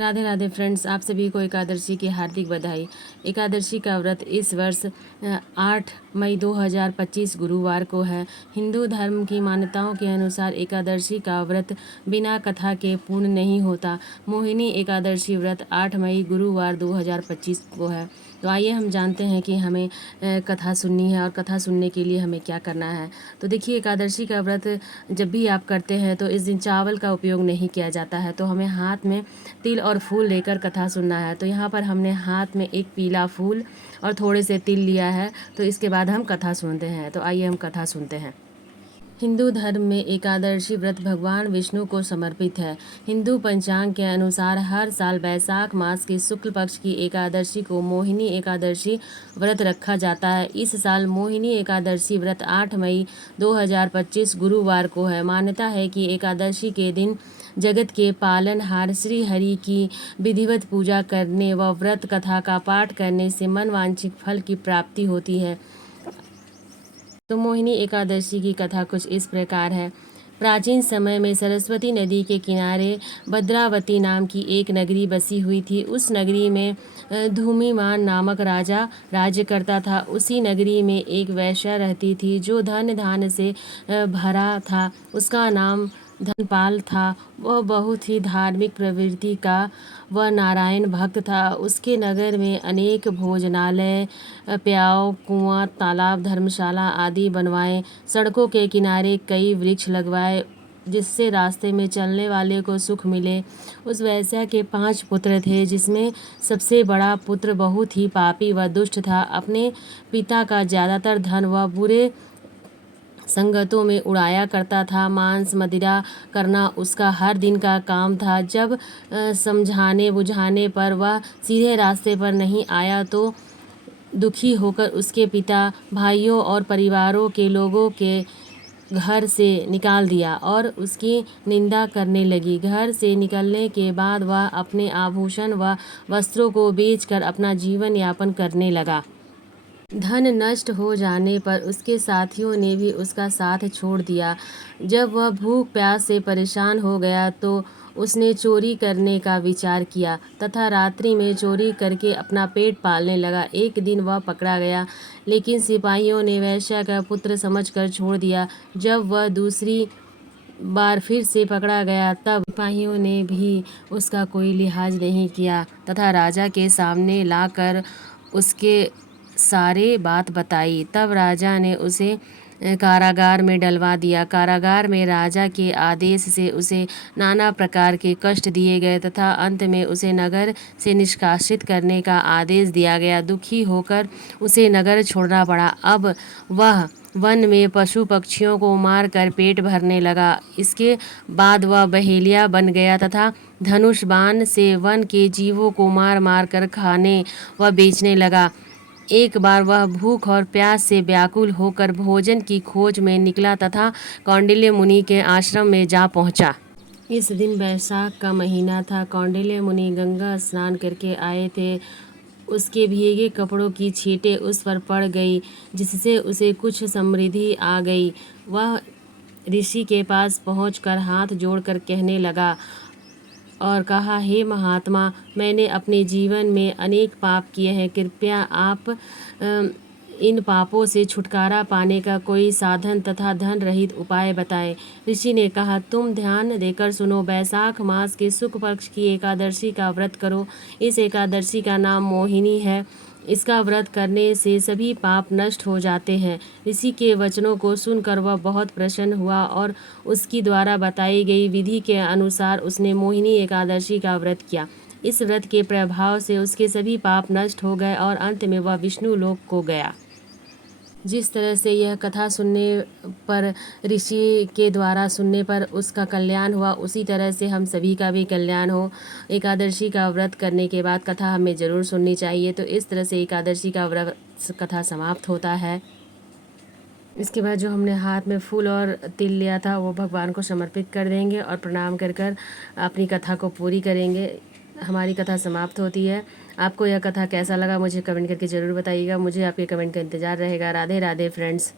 Radhe Radhe friends, आप सभी को एकादशी की हार्दिक बधाई। एकादशी का व्रत इस वर्ष 8 मई 2025 गुरुवार को है। हिंदू धर्म की मान्यताओं के अनुसार एकादशी का व्रत बिना कथा के पूर्ण नहीं होता। मोहिनी एकादशी व्रत 8 मई गुरुवार 2025 को है। तो आइए हम जानते हैं कि हमें कथा सुननी है और कथा सुनने के लिए हमें क्या करना है। तो देखिए, एकादशी का व्रत जब भी आप करते हैं तो इस दिन चावल का उपयोग नहीं किया जाता है। तो हमें हाथ में तिल और फूल लेकर कथा सुनना है। तो यहाँ पर हमने हाथ में एक पीला फूल और थोड़े से तिल लिया है। तो इसके बाद हम कथा सुनते हैं। तो आइए हम कथा सुनते हैं। हिंदू धर्म में एकादशी व्रत भगवान विष्णु को समर्पित है। हिंदू पंचांग के अनुसार हर साल वैशाख मास की शुक्ल पक्ष की एकादशी को मोहिनी एकादशी व्रत रखा जाता है। इस साल मोहिनी एकादशी व्रत 8 मई 2025 गुरुवार को है। मान्यता है कि एकादशी के दिन जगत के पालनहार श्री हरि की विधिवत पूजा करने व व्रत कथा का पाठ करने से मनवांछित फल की प्राप्ति होती है। तो मोहिनी एकादशी की कथा कुछ इस प्रकार है। प्राचीन समय में सरस्वती नदी के किनारे भद्रावती नाम की एक नगरी बसी हुई थी। उस नगरी में धूमिमान नामक राजा राज्य करता था। उसी नगरी में एक वैश्या रहती थी जो धन धान से भरा था। उसका नाम धनपाल था। वह बहुत ही धार्मिक प्रवृत्ति का वह नारायण भक्त था। उसके नगर में अनेक भोजनालय, प्याऊ, कुआं, तालाब, धर्मशाला आदि बनवाए। सड़कों के किनारे कई वृक्ष लगवाए जिससे रास्ते में चलने वाले को सुख मिले। उस वैश्या के 5 पुत्र थे, जिसमें सबसे बड़ा पुत्र बहुत ही पापी व दुष्ट था। अपने पिता का ज़्यादातर धन वह बुरे संगतों में उड़ाया करता था। मांस मदिरा करना उसका हर दिन का काम था। जब समझाने बुझाने पर वह सीधे रास्ते पर नहीं आया तो दुखी होकर उसके पिता भाइयों और परिवारों के लोगों के घर से निकाल दिया और उसकी निंदा करने लगी। घर से निकलने के बाद वह अपने आभूषण व वस्त्रों को बेचकर अपना जीवन यापन करने लगा। धन नष्ट हो जाने पर उसके साथियों ने भी उसका साथ छोड़ दिया। जब वह भूख प्यास से परेशान हो गया तो उसने चोरी करने का विचार किया तथा रात्रि में चोरी करके अपना पेट पालने लगा। एक दिन वह पकड़ा गया, लेकिन सिपाहियों ने वैश्या का पुत्र समझकर छोड़ दिया। जब वह दूसरी बार फिर से पकड़ा गया तब सिपाहियों ने भी उसका कोई लिहाज नहीं किया तथा राजा के सामने लाकर उसके सारे बात बताई। तब राजा ने उसे कारागार में डलवा दिया। कारागार में राजा के आदेश से उसे नाना प्रकार के कष्ट दिए गए तथा अंत में उसे नगर से निष्कासित करने का आदेश दिया गया। दुखी होकर उसे नगर छोड़ना पड़ा। अब वह वन में पशु पक्षियों को मारकर पेट भरने लगा। इसके बाद वह बहेलिया बन गया तथा धनुष बाण से वन के जीवों को मार मार कर खाने व बेचने लगा। एक बार वह भूख और प्यास से व्याकुल होकर भोजन की खोज में निकला तथा कौंडिल्य मुनि के आश्रम में जा पहुंचा। इस दिन वैशाख का महीना था। कौंडिल्य मुनि गंगा स्नान करके आए थे। उसके भीगे कपड़ों की छींटें उस पर पड़ गई, जिससे उसे कुछ समृद्धि आ गई। वह ऋषि के पास पहुंचकर हाथ जोड़कर कहने लगा और कहा, हे महात्मा, मैंने अपने जीवन में अनेक पाप किए हैं। कृपया आप इन पापों से छुटकारा पाने का कोई साधन तथा धन रहित उपाय बताएं। ऋषि ने कहा, तुम ध्यान देकर सुनो। वैशाख मास के शुक्ल पक्ष की एकादशी का व्रत करो। इस एकादशी का नाम मोहिनी है। इसका व्रत करने से सभी पाप नष्ट हो जाते हैं। ऋषि के वचनों को सुनकर वह बहुत प्रसन्न हुआ और उसकी द्वारा बताई गई विधि के अनुसार उसने मोहिनी एकादशी का व्रत किया। इस व्रत के प्रभाव से उसके सभी पाप नष्ट हो गए और अंत में वह विष्णु लोक को गया। जिस तरह से यह कथा सुनने पर, ऋषि के द्वारा सुनने पर उसका कल्याण हुआ, उसी तरह से हम सभी का भी कल्याण हो। एकादशी का व्रत करने के बाद कथा हमें ज़रूर सुननी चाहिए। तो इस तरह से एकादशी का व्रत कथा समाप्त होता है। इसके बाद जो हमने हाथ में फूल और तिल लिया था वो भगवान को समर्पित कर देंगे और प्रणाम कर कर अपनी कथा को पूरी करेंगे। हमारी कथा समाप्त होती है। आपको यह कथा कैसा लगा मुझे कमेंट करके ज़रूर बताइएगा। मुझे आपके कमेंट का इंतज़ार रहेगा। राधे राधे फ्रेंड्स।